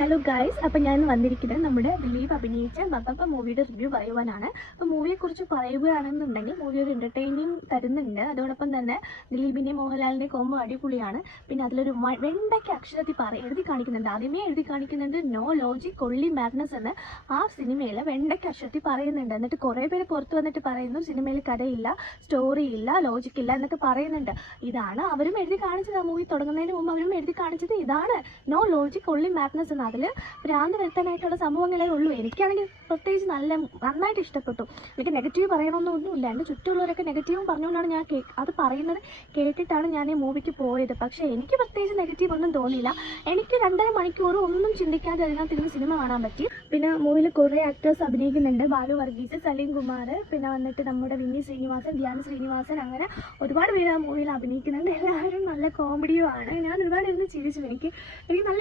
Hello guys, അപ്പോൾ ഞാൻ വന്നിരിക്കുന്നത് നമ്മുടെ ദിലീപ് അഭിനയിച്ച ബബ്ബ മൂവിയുടെ റിവ്യൂ പറയുവാനാണ്. അപ്പോൾ മൂവിയെക്കുറിച്ച് പറയുകയാണെന്നുണ്ടെങ്കിൽ മൂവി ഒരു എൻ്റർടൈനിങ് തരുന്നുണ്ട്. അതോടൊപ്പം തന്നെ ദിലീപിൻ്റെയും മോഹൻലാലിൻ്റെയും കോമ്പോ അടിപൊളിയാണ്. പിന്നെ അതിലൊരു വെണ്ടയ്ക്ക് അക്ഷരത്തിൽ എഴുതി കാണിക്കുന്നുണ്ട്. ആദ്യമേ എഴുതി കാണിക്കുന്നുണ്ട് നോ ലോജിക് ഒൺലി മാഡ്നസ് എന്ന് ആ സിനിമയിൽ വെണ്ടയ്ക്ക് അക്ഷരത്തിൽ പറയുന്നുണ്ട്. എന്നിട്ട് കുറേ പേര് പുറത്ത് വന്നിട്ട് പറയുന്നു സിനിമയിൽ കഥയില്ല, സ്റ്റോറി ഇല്ല, ലോജിക് ഇല്ല എന്നൊക്കെ പറയുന്നുണ്ട്. ഇതാണ് അവരും എഴുതി കാണിച്ചത്. ആ മൂവി തുടങ്ങുന്നതിന് മുമ്പ് അവരും എഴുതി കാണിച്ചത് ഇതാണ്, നോ ലോജിക് ഒൺലി മാഡ്നസ്. അതിൽ ഭ്രാന്ത് വരുത്താനായിട്ടുള്ള സംഭവങ്ങളേ ഉള്ളൂ. എനിക്കാണെങ്കിൽ പ്രത്യേകിച്ച് നന്നായിട്ട് ഇഷ്ടപ്പെട്ടു. എനിക്ക് നെഗറ്റീവ് പറയണമെന്നൊന്നുമില്ല. എൻ്റെ ചുറ്റുമുള്ളവരൊക്കെ നെഗറ്റീവും പറഞ്ഞുകൊണ്ടാണ് ഞാൻ അത് പറയുന്നത് കേട്ടിട്ടാണ് ഞാൻ ഈ മൂവിക്ക് പോയത്. പക്ഷേ എനിക്ക് പ്രത്യേകിച്ച് നെഗറ്റീവ് ഒന്നും തോന്നിയില്ല. എനിക്ക് 2.5 മണിക്കൂർ ഒന്നും ചിന്തിക്കാതെ അതിനകത്തിരുന്ന് സിനിമ കാണാൻ പറ്റി. പിന്നെ മൂവിയിൽ കുറേ ആക്ടേഴ്സ് അഭിനയിക്കുന്നുണ്ട്. ബാലു വർഗീസ്, സലീം കുമാർ, പിന്നെ വന്നിട്ട് നമ്മുടെ വിന്നി ശ്രീനിവാസൻ, ധ്യാൻ ശ്രീനിവാസൻ, അങ്ങനെ ഒരുപാട് പേര് ആ മൂവിയിൽ അഭിനയിക്കുന്നുണ്ട്. എല്ലാവരും നല്ല കോമഡിയുമാണ്. ഞാൻ ഒരുപാട് ഇരുന്ന് ചിരിച്ചു.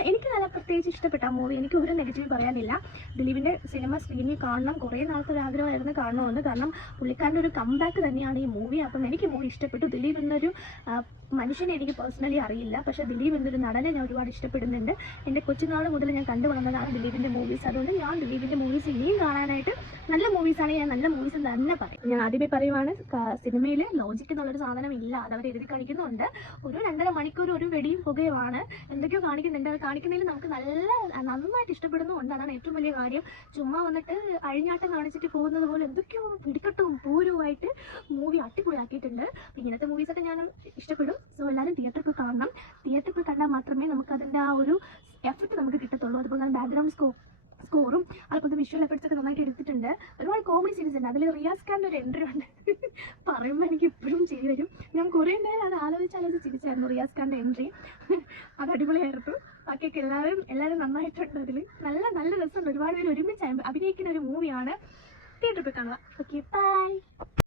എനിക്ക് നല്ല പ്രത്യേകിച്ച് ഇഷ്ടപ്പെട്ടു ആ മൂവി. എനിക്ക് ഒരു നെഗറ്റീവ് പറയാനില്ല. ദിലീപിൻ്റെ സിനിമ സ്ക്രീനിൽ കാണണം, കുറേ നാളത്തെ ഒരു ആഗ്രഹമായിരുന്നു കാണണമെന്ന്. കാരണം പുള്ളിക്കാരൻ്റെ ഒരു കംബാക്ക് തന്നെയാണ് ഈ മൂവി. അപ്പം എനിക്ക് മൂവി ഇഷ്ടപ്പെട്ടു. ദിലീപ് എന്നൊരു മനുഷ്യനെ എനിക്ക് പേഴ്സണലി അറിയില്ല, പക്ഷേ ദിലീപ് എന്നൊരു നടനെ ഞാൻ ഒരുപാട് ഇഷ്ടപ്പെടുന്നുണ്ട്. എൻ്റെ കൊച്ചുനാൾ മുതൽ ഞാൻ കണ്ടുവന്നതാണ് ദിലീപിൻ്റെ മൂവീസ്. അതുകൊണ്ട് ഞാൻ ദിലീപിൻ്റെ മൂവീസ് ഇനിയും കാണാനായിട്ട്, നല്ല മൂവീസാണ് ഞാൻ നല്ല മൂവീസ് തന്നെ പറയും. ഞാൻ ആദ്യമേ പറയുവാണ്, സിനിമയിൽ ലോജിക് എന്നുള്ളൊരു സാധനം ഇല്ല. അതവർ എഴുതി കാണിക്കുന്നുണ്ട്. ഒരു 2.5 മണിക്കൂർ ഒരു വെടിയും പുകയുമാണ്. എന്തൊക്കെയോ കാണിക്കുന്നുണ്ട്. അത് കാണിക്കുന്നതിൽ നമുക്ക് നന്നായിട്ട് ഇഷ്ടപ്പെടുന്നുണ്ട്. അതാണ് ഏറ്റവും വലിയ കാര്യം. ചുമ്മാ വന്നിട്ട് അഴിഞ്ഞാട്ടം കാണിച്ചിട്ട് പോകുന്നത് പോലെ എന്തൊക്കെയോ പിടിക്കട്ടും പൂരവുമായിട്ട് മൂവി അടിപൊളിയാക്കിയിട്ടുണ്ട്. ഇങ്ങനത്തെ മൂവീസൊക്കെ ഞാൻ ഇഷ്ടപ്പെടും. സോ എല്ലാവരും തിയേറ്ററിൽ പോയി കാണണം. തിയേറ്ററിൽ പോയി കണ്ടാൽ മാത്രമേ നമുക്ക് അതിൻ്റെ ആ ഒരു എഫക്റ്റ് നമുക്ക് കിട്ടത്തുള്ളൂ. അതുപോലെ തന്നെ ബാക്ക്ഗ്രൗണ്ട് സ്കോറും അതുപോലെ വിഷ്വൽ എഫക്ട്സ് ഒക്കെ നന്നായിട്ട് എടുത്തിട്ടുണ്ട്. ഒരുപാട് കോമഡി സീരീസ് ഉണ്ട്. അതിൽ റിയാസ് ഖാൻ്റെ ഒരു എൻട്രി ഉണ്ട്. പറയുമ്പോൾ എനിക്ക് ഇപ്പോഴും ചിരി വരും. ഞാൻ കുറേ നേരം അത് ആലോചിച്ച് ചിരിച്ചായിരുന്നു റിയാസ് ഖാൻ്റെ എൻട്രി. അത് അടിപൊളിയായിരുന്നു. ബാക്കിയൊക്കെ എല്ലാവരും നന്നായിട്ടുണ്ട്. അതിൽ നല്ല രസമുണ്ട്. ഒരുപാട് പേര് ഒരുമിച്ച് അഭിനയിക്കുന്ന ഒരു മൂവിയാണ്. തിയേറ്ററിൽ പോയി കാണുക. Okay, by.